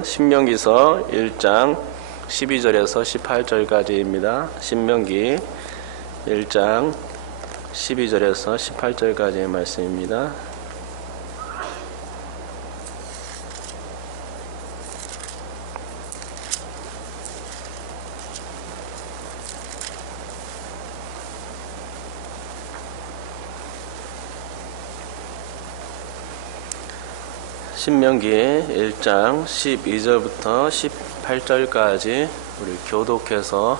신명기서 1장 12절에서 18절까지입니다. 신명기 1장 12절에서 18절까지의 말씀입니다. 신명기 1장 12절부터 18절까지 우리 교독해서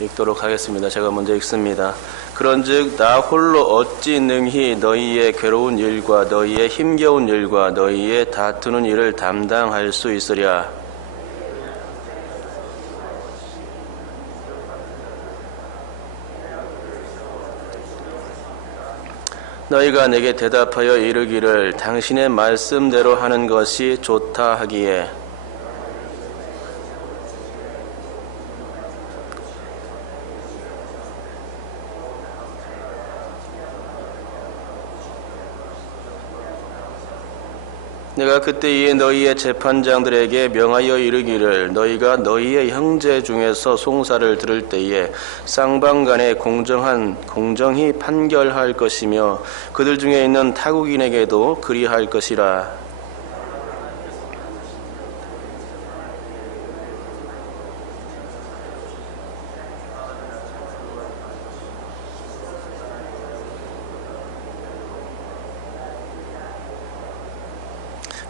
읽도록 하겠습니다. 제가 먼저 읽습니다. 그런즉 나 홀로 어찌 능히 너희의 괴로운 일과 너희의 힘겨운 일과 너희의 다투는 일을 담당할 수 있으랴. 너희가 내게 대답하여 이르기를 당신의 말씀대로 하는 것이 좋다 하기에 내가 그때에 너희의 재판장들에게 명하여 이르기를 너희가 너희의 형제 중에서 송사를 들을 때에 쌍방간에 공정히 판결할 것이며 그들 중에 있는 타국인에게도 그리할 것이라.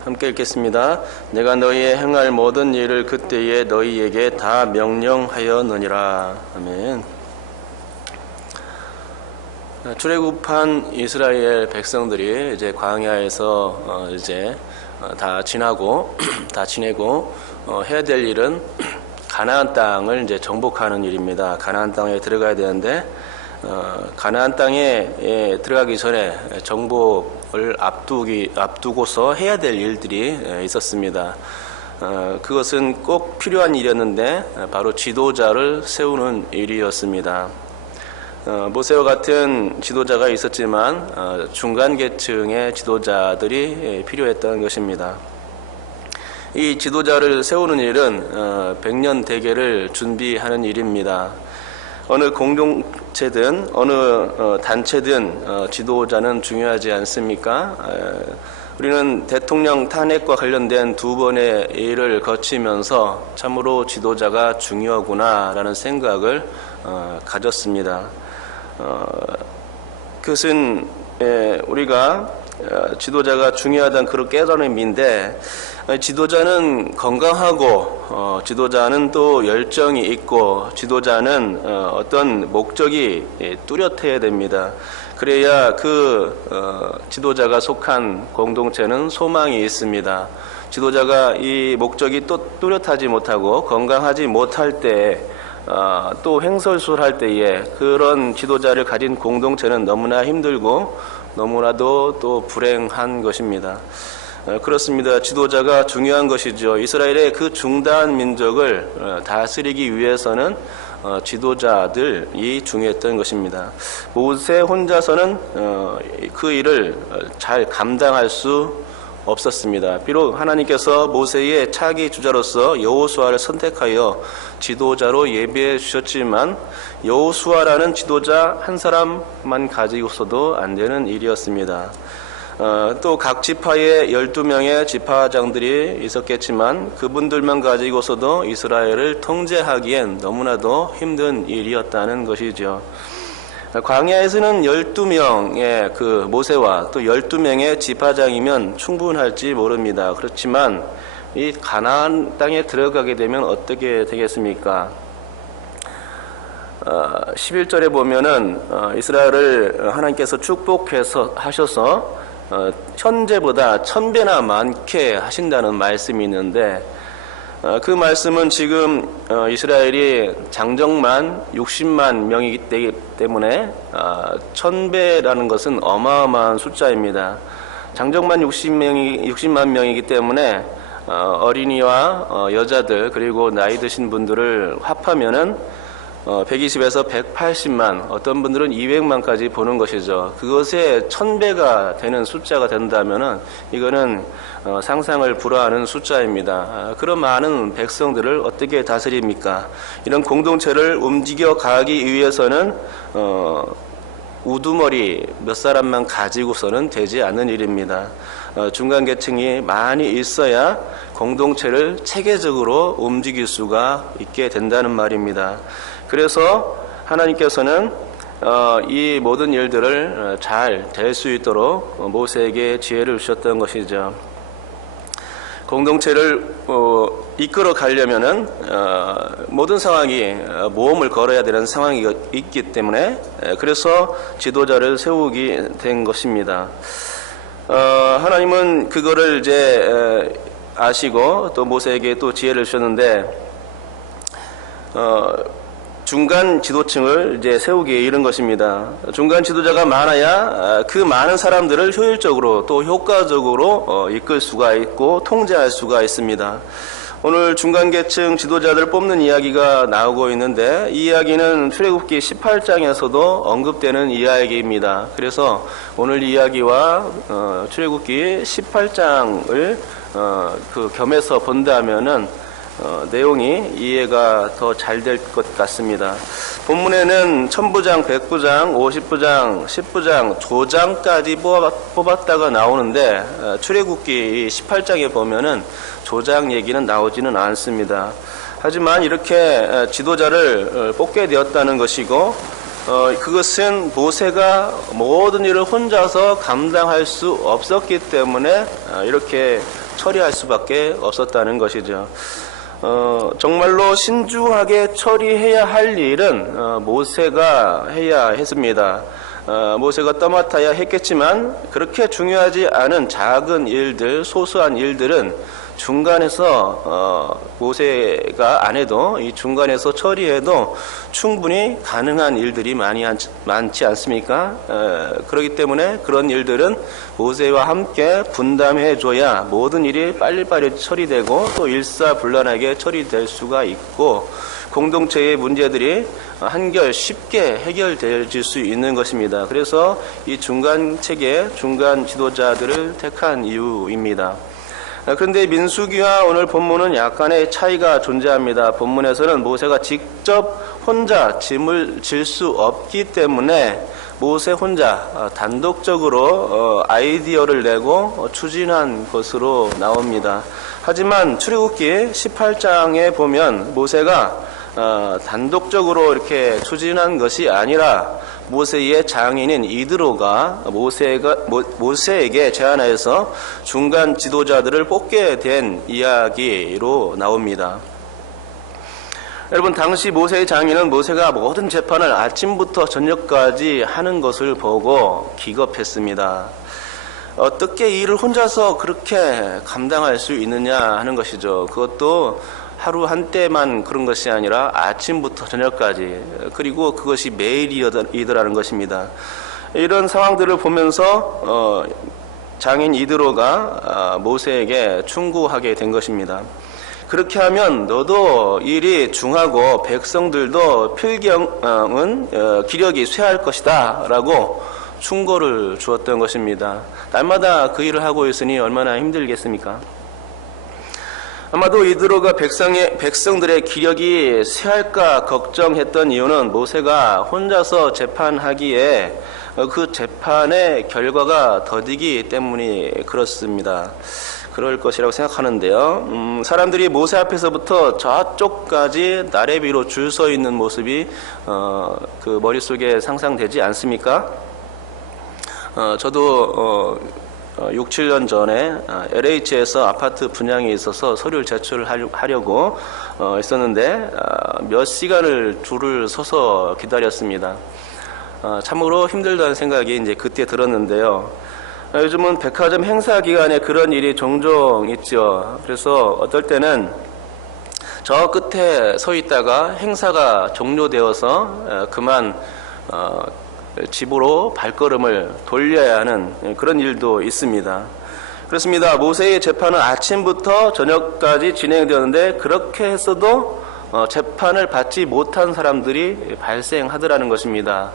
함께 읽겠습니다. 내가 너희의 행할 모든 일을 그때에 너희에게 다 명령하였느니라. 아멘. 출애굽한 이스라엘 백성들이 이제 광야에서 다 지내고 해야 될 일은 가나안 땅을 이제 정복하는 일입니다. 가나안 땅에 들어가야 되는데 가나안 땅에 들어가기 전에 정복을 앞두고서 해야 될 일들이 있었습니다. 그것은 꼭 필요한 일이었는데 바로 지도자를 세우는 일이었습니다. 모세와 같은 지도자가 있었지만 중간 계층의 지도자들이 필요했던 것입니다. 이 지도자를 세우는 일은 백년 대계를 준비하는 일입니다. 어느 공동체든 어느 단체든 지도자는 중요하지 않습니까? 우리는 대통령 탄핵과 관련된 두 번의 일을 거치면서 참으로 지도자가 중요하구나라는 생각을 가졌습니다. 그것은 우리가 지도자가 중요하다는 그런 깨달음인데 지도자는 건강하고 지도자는 또 열정이 있고 지도자는 어떤 목적이 뚜렷해야 됩니다. 그래야 그 지도자가 속한 공동체는 소망이 있습니다. 지도자가 이 목적이 또 뚜렷하지 못하고 건강하지 못할 때 또 횡설수설할 때에 그런 지도자를 가진 공동체는 너무나 힘들고 너무나도 또 불행한 것입니다. 그렇습니다. 지도자가 중요한 것이죠. 이스라엘의 그 중다한 민족을 다스리기 위해서는 지도자들이 중요했던 것입니다. 모세 혼자서는 그 일을 잘 감당할 수 없었습니다. 비록 하나님께서 모세의 차기 주자로서 여호수아를 선택하여 지도자로 예비해 주셨지만 여호수아라는 지도자 한 사람만 가지고서도 안 되는 일이었습니다. 또 각 지파에 12명의 지파장들이 있었겠지만 그분들만 가지고서도 이스라엘을 통제하기엔 너무나도 힘든 일이었다는 것이죠. 광야에서는 12명의 그 모세와 또 12명의 지파장이면 충분할지 모릅니다. 그렇지만 이 가나안 땅에 들어가게 되면 어떻게 되겠습니까? 11절에 보면은 이스라엘을 하나님께서 축복해서 하셔서 현재보다 1000배나 많게 하신다는 말씀이 있는데 그 말씀은 지금 이스라엘이 장정만 60만 명이기 때문에 1000배라는 것은 어마어마한 숫자입니다. 장정만 60만 명이기 때문에 어린이와 여자들 그리고 나이 드신 분들을 합하면은 120에서 180만, 어떤 분들은 200만까지 보는 것이죠. 그것의 1000배가 되는 숫자가 된다면은 이거는 상상을 불허하는 숫자입니다. 그런 많은 백성들을 어떻게 다스립니까? 이런 공동체를 움직여 가기 위해서는 우두머리 몇 사람만 가지고서는 되지 않는 일입니다. 중간 계층이 많이 있어야 공동체를 체계적으로 움직일 수가 있게 된다는 말입니다. 그래서 하나님께서는 이 모든 일들을 잘 될 수 있도록 모세에게 지혜를 주셨던 것이죠. 공동체를 이끌어 가려면은 모든 상황이 모험을 걸어야 되는 상황이 있기 때문에 그래서 지도자를 세우게 된 것입니다. 하나님은 그거를 이제 아시고 또 모세에게 또 지혜를 주셨는데 중간 지도층을 이제 세우기에 이른 것입니다. 중간 지도자가 많아야 그 많은 사람들을 효율적으로 또 효과적으로 이끌 수가 있고 통제할 수가 있습니다. 오늘 중간계층 지도자들 뽑는 이야기가 나오고 있는데 이 이야기는 출애굽기 18장에서도 언급되는 이야기입니다. 그래서 오늘 이야기와 출애굽기 18장을 겸해서 본다면은 내용이 이해가 더 잘 될 것 같습니다. 본문에는 1000부장, 100부장, 50부장, 10부장, 조장까지 뽑았다가 나오는데 출애굽기 18장에 보면은 조장 얘기는 나오지는 않습니다. 하지만 이렇게 지도자를 뽑게 되었다는 것이고 그것은 모세가 모든 일을 혼자서 감당할 수 없었기 때문에 이렇게 처리할 수밖에 없었다는 것이죠. 정말로 신중하게 처리해야 할 일은 모세가 해야 했습니다. 모세가 떠맡아야 했겠지만 그렇게 중요하지 않은 작은 일들, 소소한 일들은 중간에서 모세가 안 해도 이 중간에서 처리해도 충분히 가능한 일들이 많지 않습니까? 그렇기 때문에 그런 일들은 모세와 함께 분담해줘야 모든 일이 빨리빨리 처리되고 또 일사불란하게 처리될 수가 있고 공동체의 문제들이 한결 쉽게 해결될 수 있는 것입니다. 그래서 이 중간 체계, 중간 지도자들을 택한 이유입니다. 그런데 민수기와 오늘 본문은 약간의 차이가 존재합니다. 본문에서는 모세가 직접 혼자 짐을 질 수 없기 때문에 모세 혼자 단독적으로 아이디어를 내고 추진한 것으로 나옵니다. 하지만 출애굽기 18장에 보면 모세가 단독적으로 이렇게 추진한 것이 아니라 모세의 장인인 이드로가 모세에게 제안해서 중간 지도자들을 뽑게 된 이야기로 나옵니다. 여러분, 당시 모세의 장인은 모세가 모든 재판을 아침부터 저녁까지 하는 것을 보고 기겁했습니다. 어떻게 이 일을 혼자서 그렇게 감당할 수 있느냐 하는 것이죠. 그것도 하루 한때만 그런 것이 아니라 아침부터 저녁까지, 그리고 그것이 매일이더라는 것입니다. 이런 상황들을 보면서 장인 이드로가 모세에게 충고하게 된 것입니다. 그렇게 하면 너도 일이 중하고 백성들도 필경은 기력이 쇠할 것이다 라고 충고를 주었던 것입니다. 날마다 그 일을 하고 있으니 얼마나 힘들겠습니까? 아마도 이드로가 백성들의 기력이 쇠할까 걱정했던 이유는 모세가 혼자서 재판하기에 그 재판의 결과가 더디기 때문이 그렇습니다. 그럴 것이라고 생각하는데요. 사람들이 모세 앞에서부터 저쪽까지 나래비로 줄 서 있는 모습이 그 머릿속에 상상되지 않습니까? 저도 6, 7년 전에 LH에서 아파트 분양이 있어서 서류를 제출하려고 있었는데 몇 시간을 줄을 서서 기다렸습니다. 참으로 힘들다는 생각이 이제 그때 들었는데요. 요즘은 백화점 행사 기간에 그런 일이 종종 있죠. 그래서 어떨 때는 저 끝에 서 있다가 행사가 종료되어서 그만 집으로 발걸음을 돌려야 하는 그런 일도 있습니다. 그렇습니다. 모세의 재판은 아침부터 저녁까지 진행되었는데 그렇게 했어도 재판을 받지 못한 사람들이 발생하더라는 것입니다.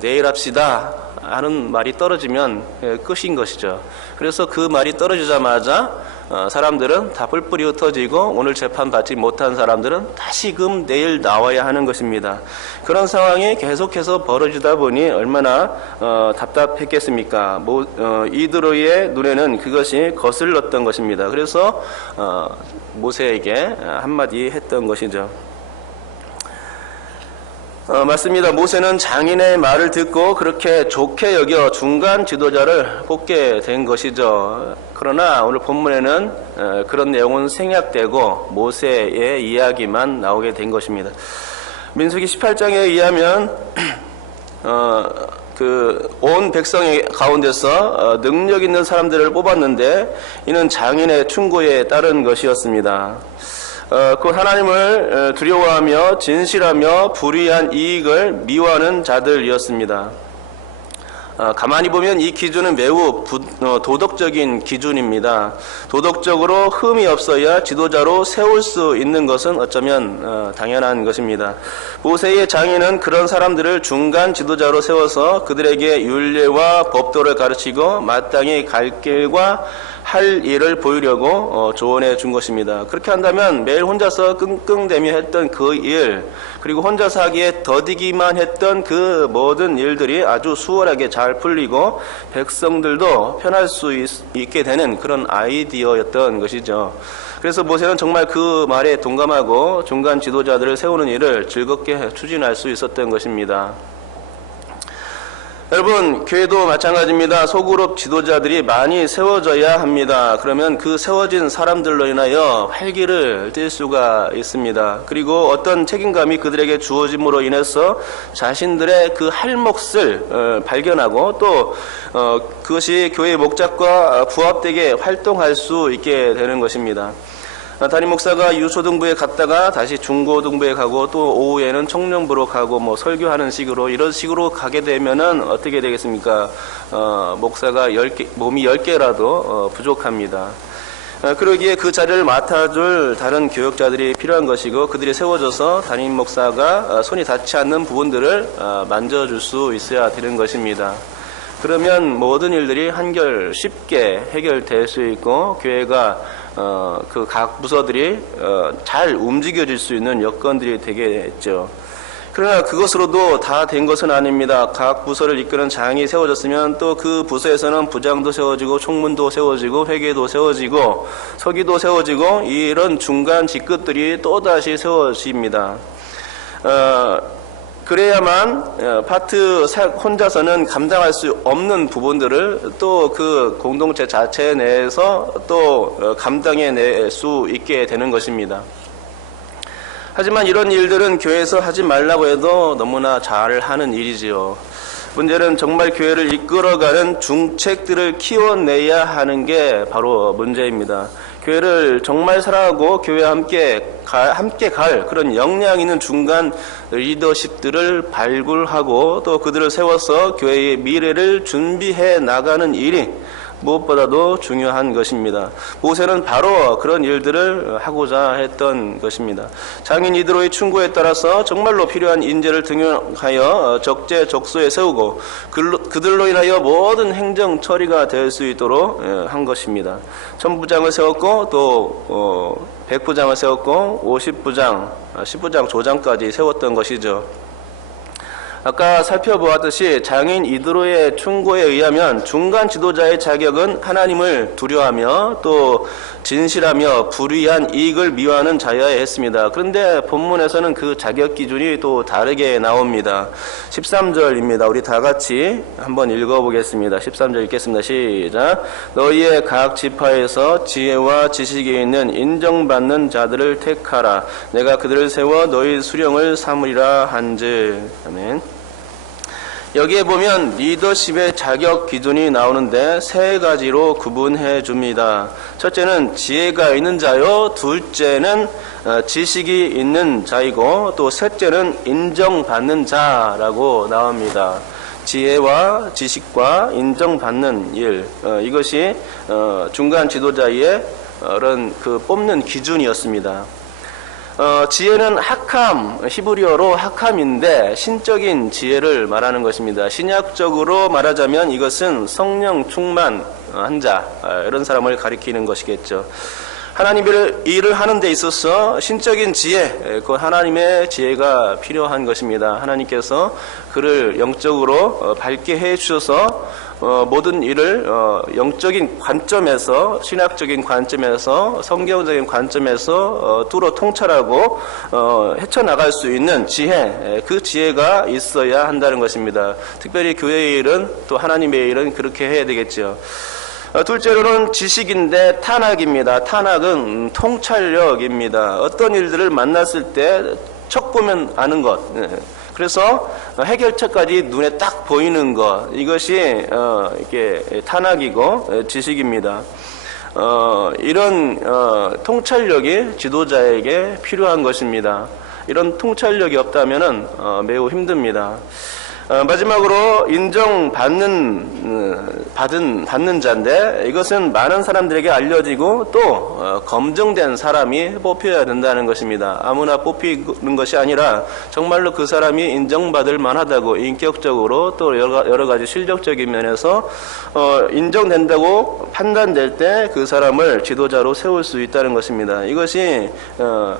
내일 합시다 하는 말이 떨어지면 끝인 것이죠. 그래서 그 말이 떨어지자마자 사람들은 다 뿔뿔이 흩어지고 오늘 재판 받지 못한 사람들은 다시금 내일 나와야 하는 것입니다. 그런 상황이 계속해서 벌어지다 보니 얼마나 답답했겠습니까? 이드로의 눈에는 그것이 거슬렀던 것입니다. 그래서 모세에게 한마디 했던 것이죠. 맞습니다. 모세는 장인의 말을 듣고 그렇게 좋게 여겨 중간 지도자를 뽑게 된 것이죠. 그러나 오늘 본문에는 그런 내용은 생략되고 모세의 이야기만 나오게 된 것입니다. 민수기 18장에 의하면 온 백성 가운데서 능력 있는 사람들을 뽑았는데 이는 장인의 충고에 따른 것이었습니다. 그 하나님을 두려워하며 진실하며 불의한 이익을 미워하는 자들이었습니다. 가만히 보면 이 기준은 매우 도덕적인 기준입니다. 도덕적으로 흠이 없어야 지도자로 세울 수 있는 것은 어쩌면 당연한 것입니다. 모세의 장인은 그런 사람들을 중간 지도자로 세워서 그들에게 율례와 법도를 가르치고 마땅히 갈 길과 할 일을 보이려고 조언해 준 것입니다. 그렇게 한다면 매일 혼자서 끙끙대며 했던 그 일, 그리고 혼자서 하기에 더디기만 했던 그 모든 일들이 아주 수월하게 잘 풀리고 백성들도 편할 수 있게 되는 그런 아이디어였던 것이죠. 그래서 모세는 정말 그 말에 동감하고 중간 지도자들을 세우는 일을 즐겁게 추진할 수 있었던 것입니다. 여러분, 교회도 마찬가지입니다. 소그룹 지도자들이 많이 세워져야 합니다. 그러면 그 세워진 사람들로 인하여 활기를 띨 수가 있습니다. 그리고 어떤 책임감이 그들에게 주어짐으로 인해서 자신들의 그 할 몫을 발견하고 또 그것이 교회의 목적과 부합되게 활동할 수 있게 되는 것입니다. 담임 목사가 유초등부에 갔다가 다시 중고등부에 가고 또 오후에는 청년부로 가고 설교하는 식으로 이런 식으로 가게 되면은 어떻게 되겠습니까? 목사가 몸이 10개라도 부족합니다. 그러기에 그 자리를 맡아줄 다른 교역자들이 필요한 것이고 그들이 세워져서 담임 목사가 손이 닿지 않는 부분들을 만져줄 수 있어야 되는 것입니다. 그러면 모든 일들이 한결 쉽게 해결될 수 있고 교회가 그 각 부서들이 잘 움직여질 수 있는 여건들이 되겠죠. 그러나 그것으로도 다 된 것은 아닙니다. 각 부서를 이끄는 장이 세워졌으면 또 그 부서에서는 부장도 세워지고 총무도 세워지고 회계도 세워지고 서기도 세워지고 이런 중간 직급들이 또다시 세워집니다. 그래야만 파트 혼자서는 감당할 수 없는 부분들을 또 그 공동체 자체 내에서 또 감당해낼 수 있게 되는 것입니다. 하지만 이런 일들은 교회에서 하지 말라고 해도 너무나 잘 하는 일이지요. 문제는 정말 교회를 이끌어가는 중책들을 키워내야 하는 게 바로 문제입니다. 교회를 정말 사랑하고 교회와 함께 갈 그런 역량 있는 중간 리더십들을 발굴하고 또 그들을 세워서 교회의 미래를 준비해 나가는 일이 무엇보다도 중요한 것입니다. 모세는 바로 그런 일들을 하고자 했던 것입니다. 장인 이드로의 충고에 따라서 정말로 필요한 인재를 등용하여 적재적소에 세우고 그들로 인하여 모든 행정 처리가 될 수 있도록 한 것입니다. 천부장을 세웠고 또 100부장을 세웠고 50부장, 10부장 조장까지 세웠던 것이죠. 아까 살펴보았듯이 장인 이드로의 충고에 의하면 중간 지도자의 자격은 하나님을 두려워하며 또 진실하며 불의한 이익을 미워하는 자여야 했습니다. 그런데 본문에서는 그 자격 기준이 또 다르게 나옵니다. 13절입니다. 우리 다 같이 한번 읽어보겠습니다. 13절 읽겠습니다. 시작. 너희의 각 지파에서 지혜와 지식이 있는 인정받는 자들을 택하라. 내가 그들을 세워 너희 수령을 삼으리라 한즉. 아멘. 여기에 보면 리더십의 자격 기준이 나오는데 세 가지로 구분해 줍니다. 첫째는 지혜가 있는 자요, 둘째는 지식이 있는 자이고 또 셋째는 인정받는 자라고 나옵니다. 지혜와 지식과 인정받는 일, 이것이 중간 지도자의 그런 뽑는 기준이었습니다. 지혜는 하캄, 히브리어로 하캄인데 신적인 지혜를 말하는 것입니다. 신약적으로 말하자면 이것은 성령 충만한 자, 이런 사람을 가리키는 것이겠죠. 하나님의 일을 하는 데 있어서 신적인 지혜, 그 하나님의 지혜가 필요한 것입니다. 하나님께서 그를 영적으로 밝게 해 주셔서 모든 일을 영적인 관점에서, 신학적인 관점에서, 성경적인 관점에서 뚫어 통찰하고 헤쳐나갈 수 있는 지혜, 그 지혜가 있어야 한다는 것입니다. 특별히 교회의 일은, 또 하나님의 일은 그렇게 해야 되겠죠. 둘째로는 지식인데 탄학입니다. 탄학은 통찰력입니다. 어떤 일들을 만났을 때 척 보면 아는 것, 그래서 해결책까지 눈에 딱 보이는 것, 이것이 이게 탄학이고 지식입니다. 이런 통찰력이 지도자에게 필요한 것입니다. 이런 통찰력이 없다면은 매우 힘듭니다. 마지막으로 받는 자인데, 이것은 많은 사람들에게 알려지고 또 검증된 사람이 뽑혀야 된다는 것입니다. 아무나 뽑히는 것이 아니라 정말로 그 사람이 인정받을 만하다고, 인격적으로 또 여러 가지 실력적인 면에서 인정된다고 판단될 때 그 사람을 지도자로 세울 수 있다는 것입니다. 이것이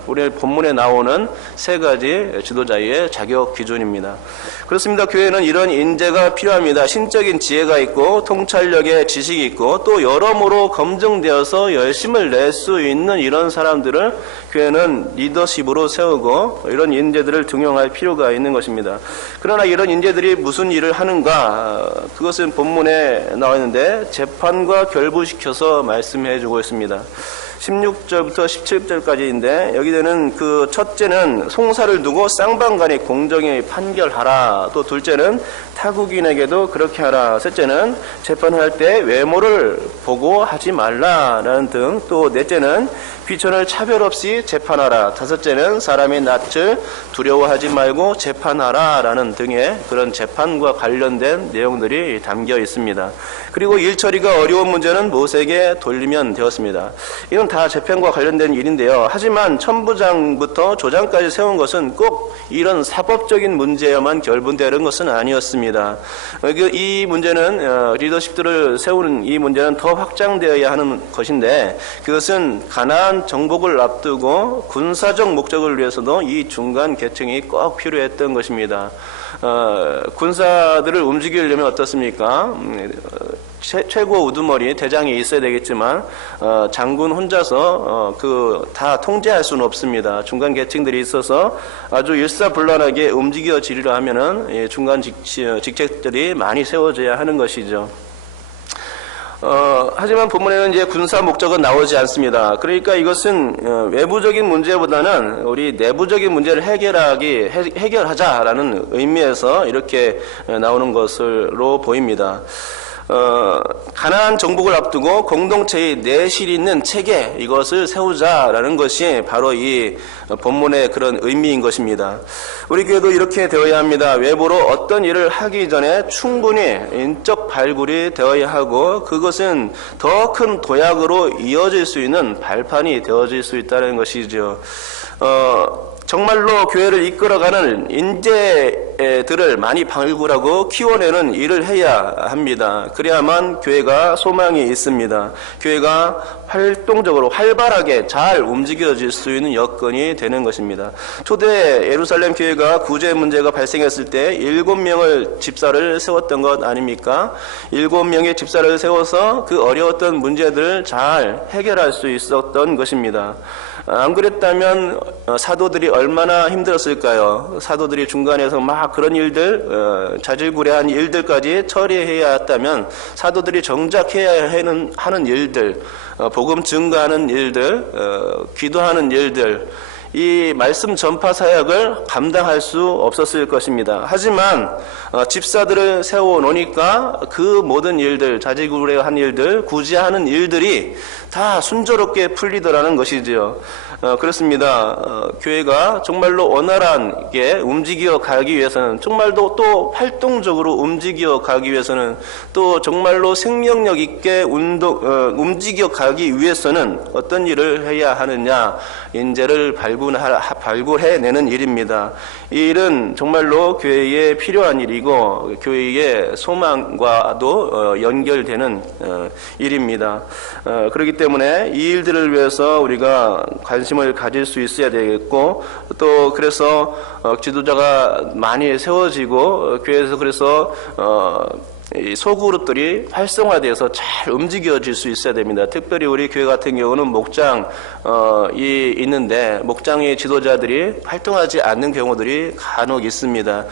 우리 본문에 나오는 세 가지 지도자의 자격 기준입니다. 그렇습니다. 교회는 이런 인재가 필요합니다. 신적인 지혜가 있고 통찰력의 지식이 있고 또 여러모로 검증되어서 열심을 낼 수 있는 이런 사람들을 교회는 리더십으로 세우고 이런 인재들을 등용할 필요가 있는 것입니다. 그러나 이런 인재들이 무슨 일을 하는가, 그것은 본문에 나와 있는데 재판과 결부시켜서 말씀해 주고 있습니다. 16절부터 17절까지인데 여기에는 그 첫째는 송사를 두고 쌍방간에 공정히 판결하라. 또 둘째는 타국인에게도 그렇게 하라. 셋째는 재판할 때 외모를 보고 하지 말라라는 등, 또 넷째는 귀천을 차별 없이 재판하라. 다섯째는 사람의 낯을 두려워하지 말고 재판하라라는 등의 그런 재판과 관련된 내용들이 담겨 있습니다. 그리고 일 처리가 어려운 문제는 모세에게 돌리면 되었습니다. 이건 다 재판과 관련된 일인데요. 하지만 천부장부터 조장까지 세운 것은 꼭 이런 사법적인 문제에만 결분되는 것은 아니었습니다. 이 문제는 리더십들을 세우는 이 문제는 더 확장되어야 하는 것인데, 그것은 가나안 정복을 앞두고 군사적 목적을 위해서도 이 중간 계층이 꼭 필요했던 것입니다. 군사들을 움직이려면 어떻습니까? 최고 우두머리 대장이 있어야 되겠지만 장군 혼자서 다 통제할 수는 없습니다. 중간 계층들이 있어서 아주 일사불란하게 움직여지리라 하면은 중간 직책들이 많이 세워져야 하는 것이죠. 하지만 본문에는 이제 군사 목적은 나오지 않습니다. 그러니까 이것은 외부적인 문제보다는 우리 내부적인 문제를 해결하자라는 의미에서 이렇게 나오는 것으로 보입니다. 가나안 정복을 앞두고 공동체의 내실 있는 체계, 이것을 세우자라는 것이 바로 이 본문의 그런 의미인 것입니다. 우리 교회도 이렇게 되어야 합니다. 외부로 어떤 일을 하기 전에 충분히 인적 발굴이 되어야 하고, 그것은 더 큰 도약으로 이어질 수 있는 발판이 되어질 수 있다는 것이죠. 정말로 교회를 이끌어가는 인재들을 많이 발굴하고 키워내는 일을 해야 합니다. 그래야만 교회가 소망이 있습니다. 교회가 활동적으로 활발하게 잘 움직여질 수 있는 여건이 되는 것입니다. 초대 예루살렘 교회가 구제 문제가 발생했을 때 7명을 집사를 세웠던 것 아닙니까? 7명의 집사를 세워서 그 어려웠던 문제들을 잘 해결할 수 있었던 것입니다. 안 그랬다면 사도들이 얼마나 힘들었을까요? 사도들이 중간에서 막 그런 일들, 자질구레한 일들까지 처리해야 했다면 사도들이 정작 해야 하는 일들, 복음 증거하는 일들, 기도하는 일들, 이 말씀 전파 사역을 감당할 수 없었을 것입니다. 하지만 집사들을 세워놓으니까 그 모든 일들, 자질구레한 일들, 구제하는 일들이 다 순조롭게 풀리더라는 것이지요. 그렇습니다. 교회가 정말로 원활하게 움직여 가기 위해서는, 정말로 또 활동적으로 움직여 가기 위해서는, 또 정말로 생명력 있게 움직여 가기 위해서는 어떤 일을 해야 하느냐, 인재를 발굴 발굴해내는 일입니다. 이 일은 정말로 교회에 필요한 일이고 교회의 소망과도 연결되는 일입니다. 그렇기 때문에 이 일들을 위해서 우리가 관심을 가질 수 있어야 되겠고, 또 그래서 지도자가 많이 세워지고 교회에서 그래서 이 소그룹들이 활성화돼서 잘 움직여질 수 있어야 됩니다. 특별히 우리 교회 같은 경우는 목장이 있는데 목장의 지도자들이 활동하지 않는 경우들이 간혹 있습니다.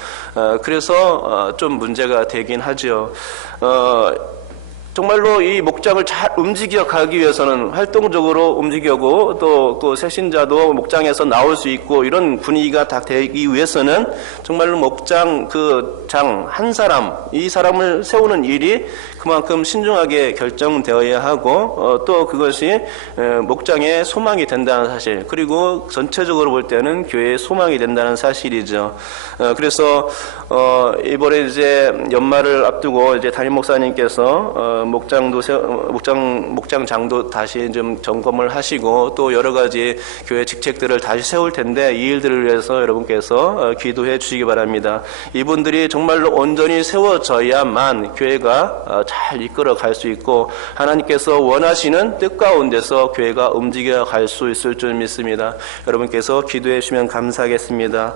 그래서 좀 문제가 되긴 하죠. 정말로 이 목장을 잘 움직여 가기 위해서는 활동적으로 움직이고 또 새신자도 목장에서 나올 수 있고 이런 분위기가 다 되기 위해서는 정말로 목장 그 장 한 사람, 이 사람을 세우는 일이 그만큼 신중하게 결정되어야 하고 또 그것이 목장의 소망이 된다는 사실, 그리고 전체적으로 볼 때는 교회의 소망이 된다는 사실이죠. 그래서 이번에 이제 연말을 앞두고 이제 담임 목사님께서 목장장도 다시 좀 점검을 하시고 또 여러 가지 교회 직책들을 다시 세울 텐데 이 일들을 위해서 여러분께서 기도해 주시기 바랍니다. 이분들이 정말로 온전히 세워져야만 교회가 잘 이끌어 갈 수 있고 하나님께서 원하시는 뜻 가운데서 교회가 움직여 갈 수 있을 줄 믿습니다. 여러분께서 기도해 주시면 감사하겠습니다.